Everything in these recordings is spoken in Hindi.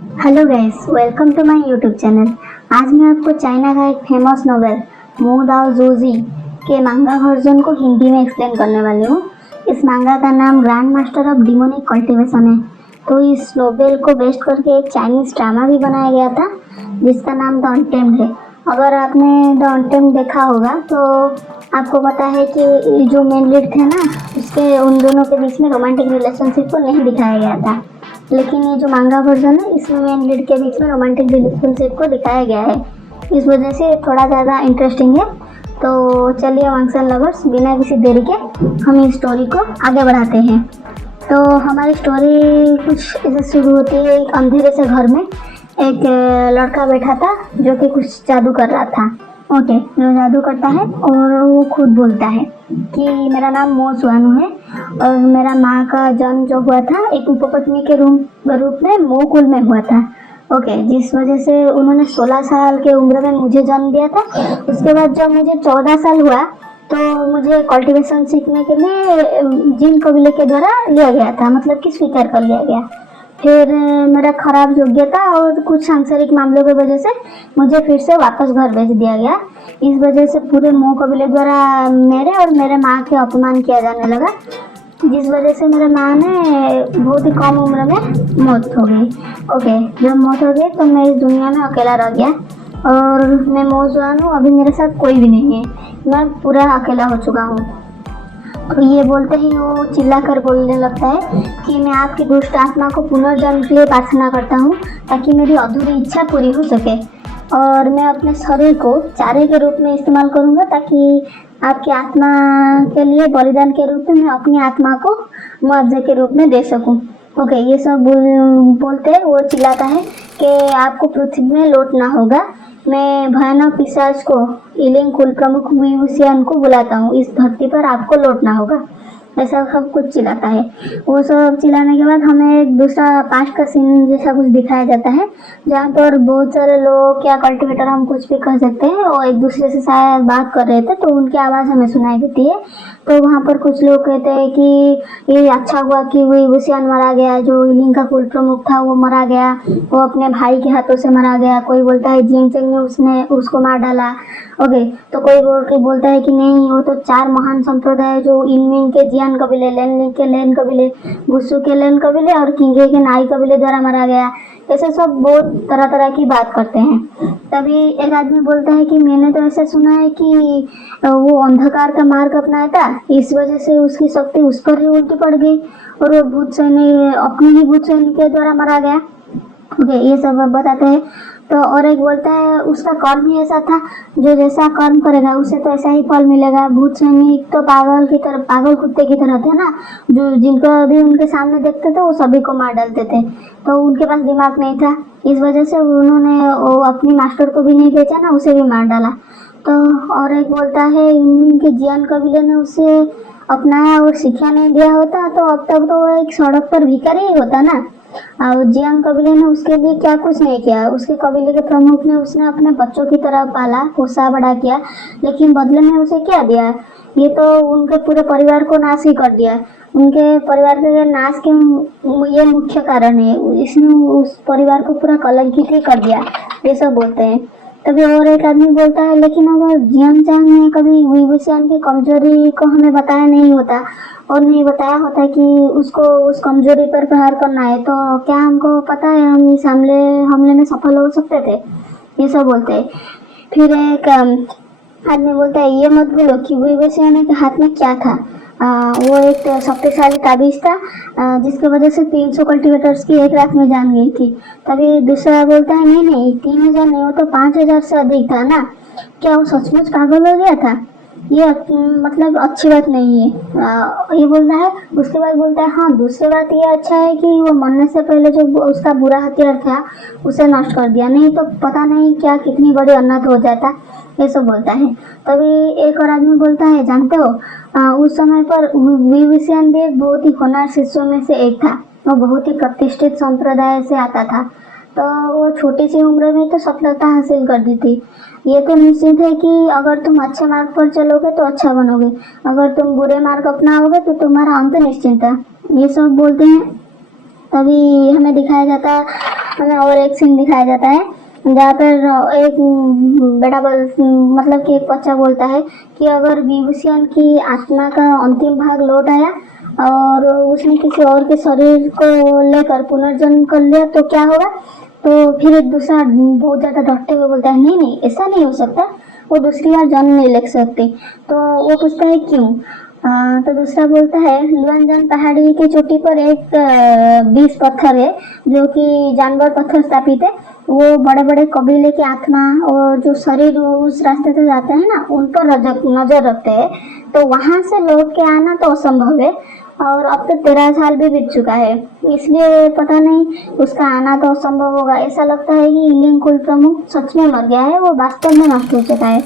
Hello guys, welcome to my YouTube channel. आज मैं आपको चाइना का एक फेमस नोवेल मो दाओ जोजी के मांगा वर्जन को हिंदी में एक्सप्लेन करने वाली हूँ। इस मांगा का नाम grand master of demonic cultivation है। तो इस नोवेल को बेस्ड करके एक चाइनीज ड्रामा भी बनाया गया था जिसका नाम द अनटेम्ड है। अगर आपने द अनटेम्ड देखा होगा तो आपको पता है कि जो मेन लीड थे ना, उसके उन दोनों के बीच में रोमांटिक रिलेशनशिप को नहीं दिखाया गया था। लेकिन ये जो मांगा वर्जन है इसमें मेन लीड के बीच में रोमांटिक रिलेशनशिप को दिखाया गया है। इस वजह से थोड़ा ज़्यादा इंटरेस्टिंग है। तो चलिए वंक्शन लवर्स, बिना किसी देरी के हम इस स्टोरी को आगे बढ़ाते हैं। तो हमारी स्टोरी कुछ ऐसे शुरू होती है। एक अंधेरे से घर में एक लड़का बैठा था जो कि कुछ जादू कर रहा था। ओके, जो जादू करता है और वो खुद बोलता है कि मेरा नाम मो सुआनू है और मेरा माँ का जन्म जो हुआ था एक उपपत्नी के रूप में मो कुल में हुआ था। ओके, जिस वजह से उन्होंने 16 साल के उम्र में मुझे जन्म दिया था। उसके बाद जब मुझे 14 साल हुआ तो मुझे कल्टीवेशन सीखने के लिए जिन कबीले के द्वारा लिया गया था, मतलब कि स्वीकार कर लिया गया। फिर मेरा खराब योग्यता और कुछ सांसारिक मामलों की वजह से मुझे फिर से वापस घर भेज दिया गया। इस वजह से पूरे मो कबीले द्वारा मेरे और मेरे माँ के अपमान किया जाने लगा, जिस वजह से मेरे माँ ने बहुत ही कम उम्र में मौत हो गई। ओके, जब मौत हो गई तो मैं इस दुनिया में अकेला रह गया और मैं मौजूद हूँ। अभी मेरे साथ कोई भी नहीं है, मैं पूरा अकेला हो चुका हूँ। और ये बोलते ही वो चिल्लाकर बोलने लगता है कि मैं आपकी दुष्ट आत्मा को पुनर्जन्म के लिए प्रार्थना करता हूँ ताकि मेरी अधूरी इच्छा पूरी हो सके, और मैं अपने शरीर को चारे के रूप में इस्तेमाल करूँगा ताकि आपकी आत्मा के लिए बलिदान के रूप में मैं अपनी आत्मा को मुआवजे के रूप में दे सकूं। ओके, ये सब बोलते वो चिल्लाता है कि आपको पृथ्वी में लौटना होगा। मैं भयानक पिशाच को इलिंग कुल प्रमुख विवुसियन को बुलाता हूँ, इस धरती पर आपको लौटना होगा। ऐसा सब कुछ चिल्लाता है। वो सब चिल्लाने के बाद हमें एक दूसरा पास्ट का सीन जैसा कुछ दिखाया जाता है जहाँ पर बहुत सारे लोग या कल्टिवेटर, हम कुछ भी कह सकते हैं, और एक दूसरे से शायद बात कर रहे थे तो उनकी आवाज़ हमें सुनाई देती है। तो वहाँ पर कुछ लोग कहते हैं कि ये अच्छा हुआ कि विभूषण मारा गया, जो इलिंग का कुल प्रमुख था वो मारा गया, वो अपने भाई के हाथों से मारा गया। कोई बोलता है जिंगचेंग ने उसने उसको मार डाला। ओके, तो कोई बोलता है कि नहीं, वो तो 4 महान संप्रदाय जो इनमिंग के जियान कबीले, लेनलिंग के लेन कबीले, गुस्सू के लेन कबीले और किंगे के नाई कबीले द्वारा मारा गया। ऐसे सब बहुत तरह तरह की बात करते हैं। तभी एक आदमी बोलता है कि मैंने तो ऐसा सुना है कि वो अंधकार का मार्ग अपनाया था, इस वजह से उसकी शक्ति उस पर ही उल्टी पड़ गई और वो भूत सैनिक अपने ही भूत सैनिक के द्वारा मारा गया। ओके, ये सब बताते हैं। तो और एक बोलता है उसका कर्म ही ऐसा था, जो जैसा कर्म करेगा उसे तो ऐसा ही फल मिलेगा। भूत सैनिक तो पागल की तरह, पागल कुत्ते की तरह थे ना, जो जिनको भी उनके सामने देखते थे वो सभी को मार डालते थे। तो उनके पास दिमाग नहीं था, इस वजह से उन्होंने वो अपनी मास्टर को भी नहीं बेचा ना, उसे भी मार डाला। तो और एक बोलता है इनके जियान कबीले ने उसे अपनाया और शिक्षा नहीं दिया होता तो अब तक तो वो एक सड़क पर भिखारी ही होता ना। और जियांग कबीले ने उसके लिए क्या कुछ नहीं किया। उसके कबीले के प्रमुख ने उसने अपने बच्चों की तरह पाला, पोसा, बड़ा किया, लेकिन बदले में उसे क्या दिया? ये तो उनके पूरे परिवार को नाश ही कर दिया। उनके परिवार के नाश के ये मुख्य कारण है, इसने उस परिवार को पूरा कलंकित ही कर दिया, ये सब बोलते हैं। तभी और एक आदमी बोलता है लेकिन अगर जियांग चांग ने कभी विभूषण की कमजोरी को हमें बताया नहीं होता और नहीं बताया होता कि उसको उस कमजोरी पर प्रहार करना है, तो क्या हमको पता है हम इस हमले में सफल हो सकते थे? ये सब बोलते हैं। फिर एक आदमी बोलता है ये मत बोलो कि विभूषण के हाथ में क्या था। वो एक शक्तिशाली ताबीज था जिसकी वजह से 300 कल्टिवेटर्स की एक रात में जान गई थी। तभी दूसरा बोलता है नहीं नहीं, 3000 नहीं, वो तो 5000 से अधिक था ना। क्या वो सचमुच पागल हो गया था? ये मतलब अच्छी बात नहीं है, ये बोलता है। उसके बाद बोलता है हाँ, दूसरी बात ये अच्छा है कि वो मरने से पहले जो उसका बुरा हथियार था उसे नष्ट कर दिया, नहीं तो पता नहीं क्या कितनी बड़ी अनर्थ हो जाता। ये सब बोलता है। तभी एक और आदमी बोलता है जानते हो उस समय पर विभूषण भी एक बहुत ही होनहार शिष्यों में से एक था। वो बहुत ही प्रतिष्ठित संप्रदाय से आता था, तो वो छोटी सी उम्र में तो सफलता हासिल कर दी थी। ये तो निश्चित है कि अगर तुम अच्छे मार्ग पर चलोगे तो अच्छा बनोगे, अगर तुम बुरे मार्ग अपनाओगे तो तुम्हारा अंत निश्चित है। ये सब बोलते हैं। तभी हमें दिखाया जाता, हमें और एक सीन दिखाया जाता है जहाँ पर एक बेटा मतलब कि एक बच्चा बोलता है कि अगर विभूषण की आत्मा का अंतिम भाग लौट आया और उसने किसी और के शरीर को लेकर पुनर्जन्म कर लिया तो क्या होगा। तो फिर एक दूसरा बहुत ज्यादा डरते हुए बोलता है नहीं नहीं ऐसा नहीं हो सकता, वो दूसरी बार जन्म नहीं ले सकती। तो वो पूछता है क्यों। तो दूसरा बोलता है लुआनजान पहाड़ी की चोटी पर एक 20 पत्थर है जो कि जानवर पत्थर स्थापित है। वो बड़े बड़े कबीले की आत्मा और जो शरीर उस रास्ते से जाते हैं ना उन पर नजर रखते हैं। तो वहां से लौट के आना तो असंभव है और अब तो 13 साल भी बीत चुका है, इसलिए पता नहीं उसका आना तो असंभव होगा। ऐसा लगता है कि इलिंग कुल प्रमुख सच में मर गया है, वो वास्तव में नष्ट हो चुका है,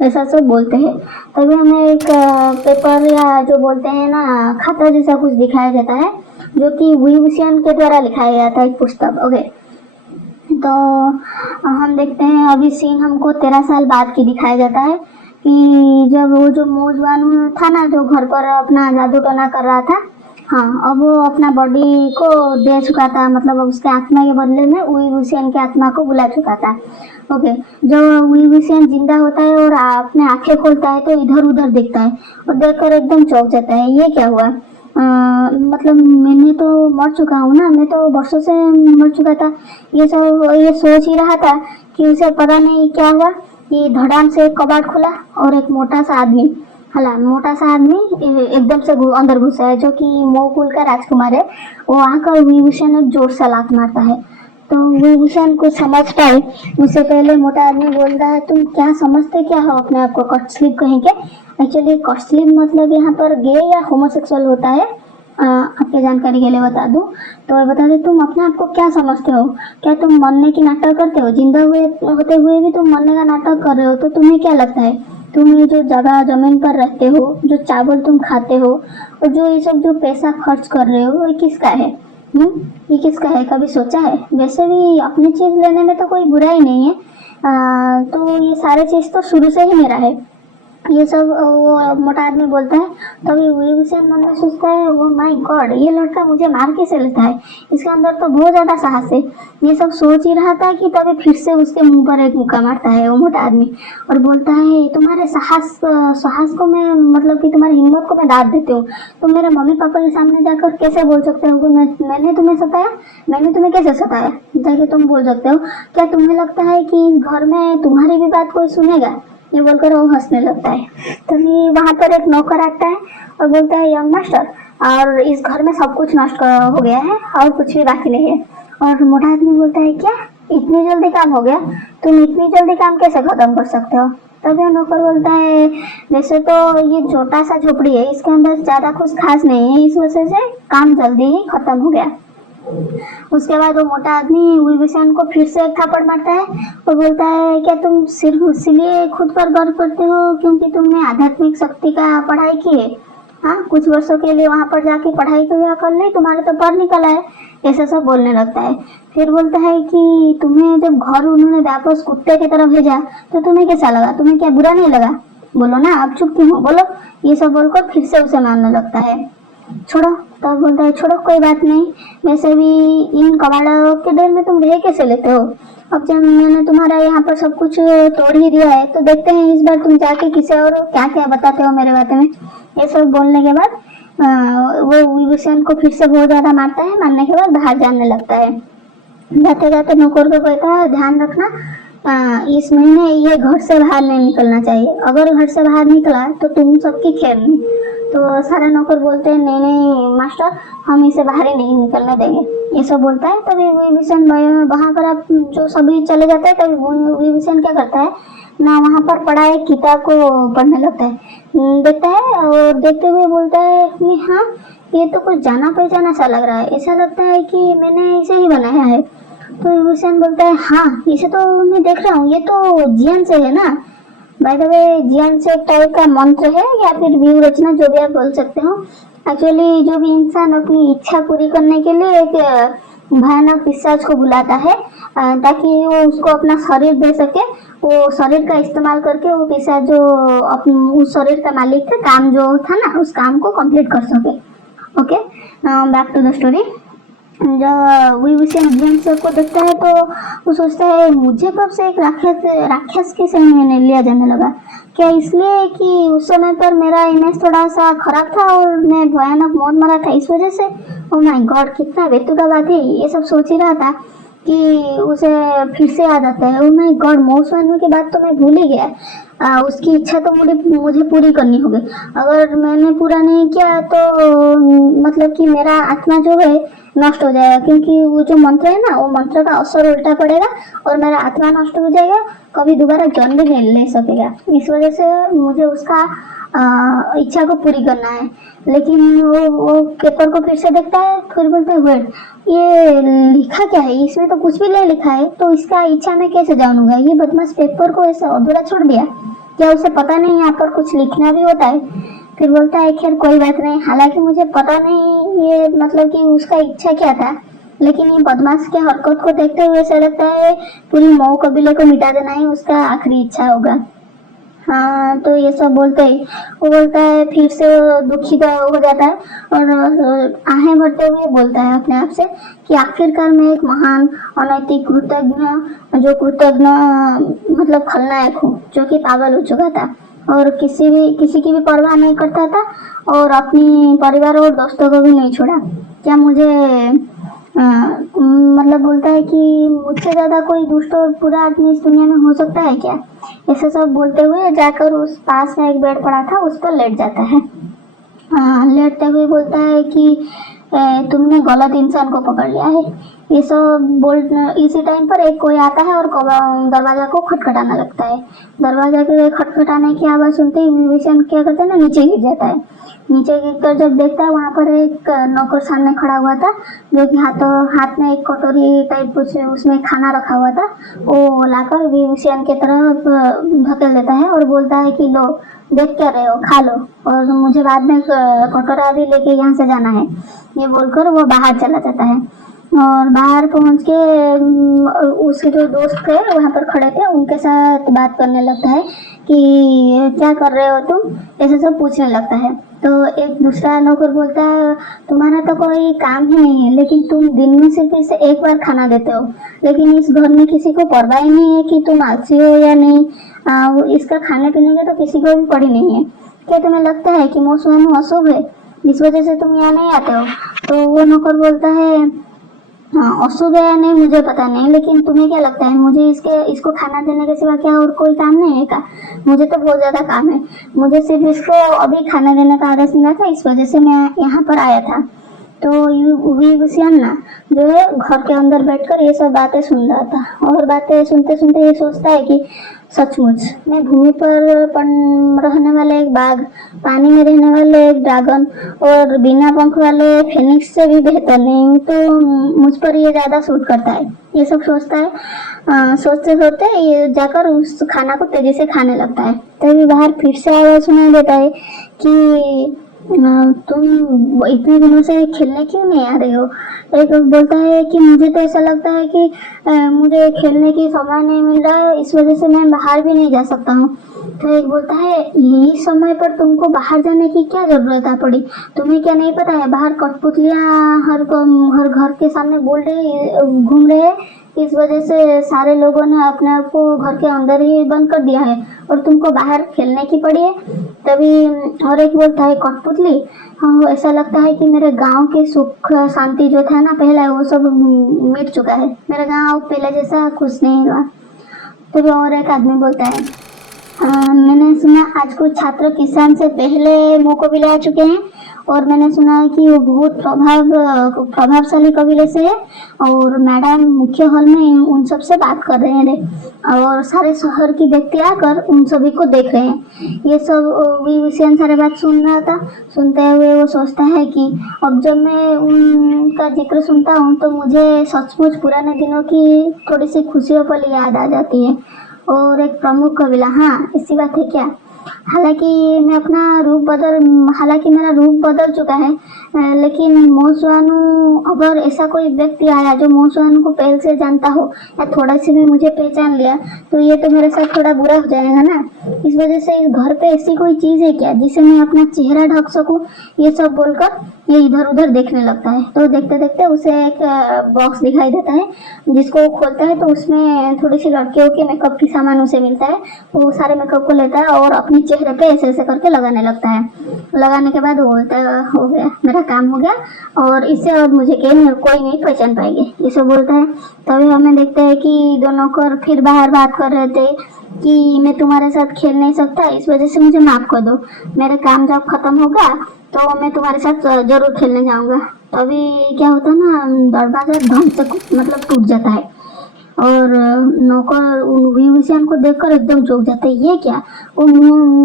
ऐसा सब बोलते हैं। तभी हमें एक पेपर या जो बोलते हैं ना खाता जैसा कुछ दिखाया जाता है जो कि विभूषण के द्वारा लिखाया जाता है एक पुस्तक। ओके, तो हम देखते हैं अभी सीन हमको 13 साल बाद की दिखाया जाता है कि जब वो जो मौजवान था ना जो घर पर अपना जादू टोना कर रहा था, हाँ अब वो अपना बॉडी को दे चुका था, मतलब उसके आत्मा के बदले में विभूषण की आत्मा को बुला चुका था। ओके, जब विभूषण जिंदा होता है और अपने आंखें खोलता है तो इधर उधर देखता है और देखकर एकदम चौंक जाता है, ये क्या हुआ। मतलब मैंने तो मर चुका हूँ ना, मैं तो वर्षों से मर चुका था। ये सोच ही रहा था कि उसे पता नहीं क्या हुआ कि धड़ाम से एक कबाड़ खुला और एक मोटा सा आदमी एकदम से अंदर घुसा है जो कि मोकुल का राजकुमार है। वो आकर विभूषण एक जोर से लात मारता है। तो विभूषण को समझ पाए उससे पहले मोटा आदमी बोलता है तुम क्या समझते क्या हो अपने आप को, कट स्लीप कहेंगे। एक्चुअली कट स्लीप मतलब यहाँ पर गे या होमोसेक्सुअल होता है। आपके जानकारी के लिए बता दूं तो बता दे तुम अपने आप को क्या समझते हो, क्या तुम मरने की नाटक करते हो, जिंदा होते हुए भी तुम मरने का नाटक कर रहे हो। तो तुम्हें क्या लगता है तुम ये जो जगह जमीन पर रहते हो, जो चावल तुम खाते हो और जो ये सब जो पैसा खर्च कर रहे हो ये किसका है। ये किसका है, कभी सोचा है। वैसे भी अपनी चीज लेने में तो कोई बुराई नहीं है, तो ये सारे चीज तो शुरू से ही मेरा है। ये सब वो मोटा आदमी बोलता है। तभी विभूषण मन में सोचता है ओ माय गॉड ये लड़का मुझे मार कैसे लेता है, इसके अंदर तो बहुत ज्यादा साहस है। ये सब सोच ही रहा था कि तभी फिर से उसके मुंह पर एक मुक्का मारता है वो मोटा आदमी और बोलता है तुम्हारे साहस को मैं मतलब कि तुम्हारी हिम्मत को मैं दाद देती हूँ। तुम मेरे मम्मी पापा के सामने जाकर कैसे बोल सकते हो कि मैंने तुम्हें सताया, मैंने तुम्हें कैसे सताया, जाके तुम बोल सकते हो। क्या तुम्हें लगता है कि इस घर में तुम्हारी भी बात कोई सुनेगा। ये बोलकर वो हंसने लगता है। तभी वहां पर एक नौकर आता है और बोलता है यंग मास्टर और इस घर में सब कुछ नष्ट हो गया है और कुछ भी बाकी नहीं है। और मोटा आदमी बोलता है क्या इतनी जल्दी काम हो गया, तुम इतनी जल्दी काम कैसे खत्म कर सकते हो। तभी नौकर बोलता है वैसे तो ये छोटा सा झोपड़ी है, इसके अंदर ज्यादा कुछ खास नहीं है, इस वजह से काम जल्दी ही खत्म हो गया। उसके बाद वो मोटा आदमी विभूषण को फिर से एक थप्पड़ मारता है और बोलता है क्या तुम सिर्फ इसलिए खुद पर गर्व करते हो क्योंकि तुमने आध्यात्मिक शक्ति का पढ़ाई की है। हाँ कुछ वर्षों के लिए वहां पर जाके पढ़ाई किया कर ले, तुम्हारे तो पर निकला है, ऐसा सब बोलने लगता है। फिर बोलता है कि तुम्हें जब घर उन्होंने वापस कुत्ते की तरफ भेजा तो तुम्हें कैसा लगा, तुम्हें क्या बुरा नहीं लगा, बोलो ना आप चुप क्यों हो बोलो। ये सब बोलकर फिर से उसे मारने लगता है। छोड़ो, तब बोलता है छोड़ो कोई बात नहीं, वैसे भी इन कबाड़ों के डर में तुम रह कैसे लेते हो। अब जब मैंने तुम्हारा यहाँ पर सब कुछ तोड़ ही दिया है तो देखते हैं इस बार तुम जाके किसी और क्या क्या बताते हो मेरे बारे में। ये सब बोलने के बाद वो विभूषण को फिर से बहुत ज्यादा मारता है, मारने के बाद बाहर जाने लगता है। जाते जाते नौकर को कहता है ध्यान रखना इस महीने ये घर से बाहर नहीं निकलना चाहिए, अगर घर से बाहर निकला तो तुम सबकी खैर नहीं। तो सारे नौकर बोलते हैं नहीं नहीं मास्टर हम इसे बाहर ही नहीं निकलने देंगे, ये सब बोलता है। तभी विभूषण वहां पर आप जो सभी चले जाते हैं तभी विभूषण क्या करता है ना वहां पर पढ़ा एक किताब को पढ़ने लगता है, देखता है और देखते हुए बोलता है कि हाँ ये तो कुछ जाना पहचाना सा लग रहा है, ऐसा लगता है कि मैंने इसे ही बनाया है। तो विभूषण बोलता है हाँ इसे तो मैं देख रहा हूँ, ये तो जियन से है ना। बाय द वे जियन से एक टाइप का मंत्र है या फिर व्यूह रचना जो भी आप बोल सकते हो। एक्चुअली जो भी इंसान अपनी इच्छा पूरी करने के लिए एक भयानक पिशाच को बुलाता है ताकि वो उसको अपना शरीर दे सके, वो शरीर का इस्तेमाल करके वो पिशाच जो उस शरीर का मालिक था काम जो था ना उस काम को कंप्लीट कर सके। Okay back to the story. जब विभूषण अभिमन्यु को देखता है तो वो सोचता है मुझे कब से एक राक्षस के श्रेणी में लिया जाने लगा, क्या इसलिए कि उस समय पर मेरा इमेज थोड़ा सा खराब था और मैं भयानक मौत मरा था इस वजह से। ओ माय गॉड, कितना बेतुका बात है। ये सब सोच ही रहा था कि उसे फिर से याद आता है, ओ माय गॉड, मौत मारने के बाद तो मैं भूल ही गया। उसकी इच्छा तो मुझे पूरी करनी होगी। अगर मैंने पूरा नहीं किया तो मतलब कि मेरा आत्मा जो है नष्ट हो जाएगा, क्योंकि वो जो मंत्र है ना, वो मंत्र का असर उल्टा पड़ेगा और मेरा आत्मा नष्ट हो जाएगा, कभी दोबारा जन्म भी नहीं ले सकेगा। इस वजह से मुझे उसका इच्छा को पूरी करना है। लेकिन वो पेपर को फिर से देखता है, फिर बोलता है वेट, ये लिखा क्या है, इसमें तो कुछ भी नहीं लिखा है, तो इसका इच्छा मैं कैसे जानूंगा। ये बदमाश पेपर को ऐसे अधूरा छोड़ दिया, क्या उसे पता नहीं यहाँ पर कुछ लिखना भी होता है। फिर बोलता है खैर कोई बात नहीं, हालांकि मुझे पता नहीं ये मतलब कि उसका इच्छा क्या था, लेकिन ये बदमाश के हरकत को देखते हुए ऐसा लगता है पूरी मऊ कबीले को मिटा देना ही उसका आखिरी इच्छा होगा। हाँ, तो ये सब बोलते ही वो बोलता है, फिर से वो दुखी का हो जाता है और आहें भरते हुए बोलता है अपने आप से कि आखिरकार मैं एक महान अनैतिक कृतज्ञ मतलब खलनायक हूँ, जो कि पागल हो चुका था और किसी की भी परवाह नहीं करता था और अपनी परिवार और दोस्तों को भी नहीं छोड़ा। क्या मुझे मतलब बोलता है कि मुझसे ज्यादा कोई दुष्ट और बुरा आदमी इस दुनिया में हो सकता है क्या। ऐसे सब बोलते हुए जाकर उस पास में एक बेड पड़ा था उस पर लेट जाता है। लेटते हुए बोलता है कि तुमने गलत इंसान को पकड़ लिया है। ये सब बोल इसी टाइम पर एक कोई आता है और दरवाजा को खटखटाने लगता है। दरवाजा के खटखटाने की आवाज सुनते ही विभीषण क्या करता है ना, नीचे गिर जाता है। नीचे गिरकर जब देखता है वहां पर एक नौकर सामने खड़ा हुआ था, जो कि हाथ में एक कटोरी टाइप कुछ उसमें खाना रखा हुआ था। वो लाकर विभीषण की तरफ धकेल देता है और बोलता है कि लो, देख क्या रहे हो, खा लो और मुझे बाद में कटोरा भी लेके यहाँ से जाना है। ये बोलकर वो बाहर चला जाता है और बाहर पहुंच के उसके जो दोस्त थे वहां पर खड़े थे उनके साथ बात करने लगता है कि क्या कर रहे हो तुम, ऐसे सब पूछने लगता है। तो एक दूसरा नौकर बोलता है तुम्हारा तो कोई काम ही नहीं है, लेकिन तुम दिन में सिर्फ इसे एक बार खाना देते हो, लेकिन इस घर में किसी को परवाह ही नहीं है कि तुम आलसी हो या नहीं। इसका खाने पीने की तो किसी को भी पड़ी नहीं है। क्या तुम्हें लगता है कि मौसम अशुभ है, इस वजह से तुम यहाँ नहीं आते हो। तो वो नौकर बोलता है अशुभ है या नहीं मुझे पता नहीं, लेकिन तुम्हें क्या लगता है मुझे इसको खाना देने के सिवा क्या और कोई काम नहीं है क्या। मुझे तो बहुत ज्यादा काम है, मुझे सिर्फ इसको अभी खाना देने का आदेश मिला था, इस वजह से मैं यहाँ पर आया था। तो विभीषण ना जो है घर के अंदर बैठकर ये सब बातें सुन रहा था और बातें सुनते सुनते ये सोचता है कि सचमुच मैं भूमि पर रहने वाले एक बाघ, पानी में रहने वाले एक ड्रैगन और बिना पंख वाले फेनिक्स से भी बेहतर नहीं हूँ, तो मुझ पर ये ज्यादा सूट करता है। ये सब सोचता है। सोचते सोचते ये जाकर उस खाना को तेजी से खाने लगता है। तभी बाहर फिर से आवाज सुनाई देता है कि तुम इतने दिनों से खेलने क्यों नहीं आ रहे हो। एक बोलता है कि मुझे तो ऐसा लगता है कि मुझे खेलने की समय नहीं मिल रहा है, इस वजह से मैं बाहर भी नहीं जा सकता हूँ। तो एक बोलता है यही समय पर तुमको बाहर जाने की क्या जरूरत आ पड़ी, तुम्हें क्या नहीं पता है बाहर कठपुतलियाँ हर घर के सामने घूम रहे हैं, इस वजह से सारे लोगों ने अपने आप को घर के अंदर ही बंद कर दिया है और तुमको बाहर खेलने की पड़ी है। तभी और एक बोलता है कठपुतली, हाँ ऐसा लगता है कि मेरे गांव के सुख शांति जो था ना पहले वो सब मिट चुका है, मेरा गांव पहले जैसा खुश नहीं हुआ। तभी और एक आदमी बोलता है मैंने सुना आज कुछ छात्र किसान से पहले मुंह को भी ले आ चुके हैं और मैंने सुना है कि वो बहुत प्रभावशाली कबीले से है और मैडम मुख्य हॉल में उन सब से बात कर रहे हैं और सारे शहर की व्यक्ति आकर उन सभी को देख रहे हैं। ये सब विभीषण सारे बात सुन रहा था। सुनते हुए वो सोचता है कि अब जब मैं उनका जिक्र सुनता हूँ तो मुझे सचमुच पुराने दिनों की थोड़ी सी खुशियों पल याद आ जाती है। और एक प्रमुख कबीला, हाँ ऐसी बात है क्या। हालांकि मैं अपना रूप बदल हालांकि मेरा रूप बदल चुका है, लेकिन मोसवानू, अगर ऐसा कोई व्यक्ति आया जो मोसवानू को पहले से जानता हो या थोड़ा से भी मुझे पहचान लिया, तो ये तो मेरे साथ थोड़ा बुरा हो जाएगा ना। इस वजह से इस घर पे ऐसी कोई चीज़ है क्या जिसे मैं अपना चेहरा ढक सकूं, ये सब बोलकर ये इधर उधर देखने लगता है। तो देखते देखते उसे एक बॉक्स दिखाई देता है, जिसको वो खोलता है तो उसमें थोड़ी सी लड़कियों के मेकअप की सामान उसे मिलता है। वो सारे मेकअप को लेता है और अपने चेहरे पे ऐसे ऐसे करके लगाने लगता है। लगाने के बाद वो बोलता है, हो गया, मेरा काम हो गया और इससे अब मुझे कोई नहीं पहचान पाएगी, इसे बोलता है। तभी हमें देखते हैं कि दोनों को फिर बाहर बात कर रहे थे कि मैं तुम्हारे साथ खेल नहीं सकता, इस वजह से मुझे माफ कर दो, मेरा काम जब खत्म होगा तो मैं तुम्हारे साथ जरूर खेलने जाऊंगा। तभी क्या होता है ना, दरवाजा धम से मतलब टूट जाता है और नौकर विभूषण को देखकर एकदम चौंक जाता है। ये क्या, वो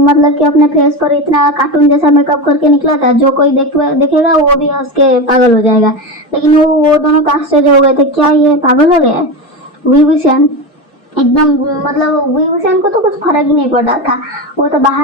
मतलब कि अपने फेस पर इतना कार्टून जैसा मेकअप करके निकला था, जो कोई देखेगा वो भी हंस के पागल हो जाएगा। लेकिन वो दोनों तो आश्चर्य हो गए थे, क्या ये पागल हो गया है। विभूषण एकदम, मतलब विभूषण को तो कुछ फर्क ही नहीं पड़ रहा था, वो तो बाहर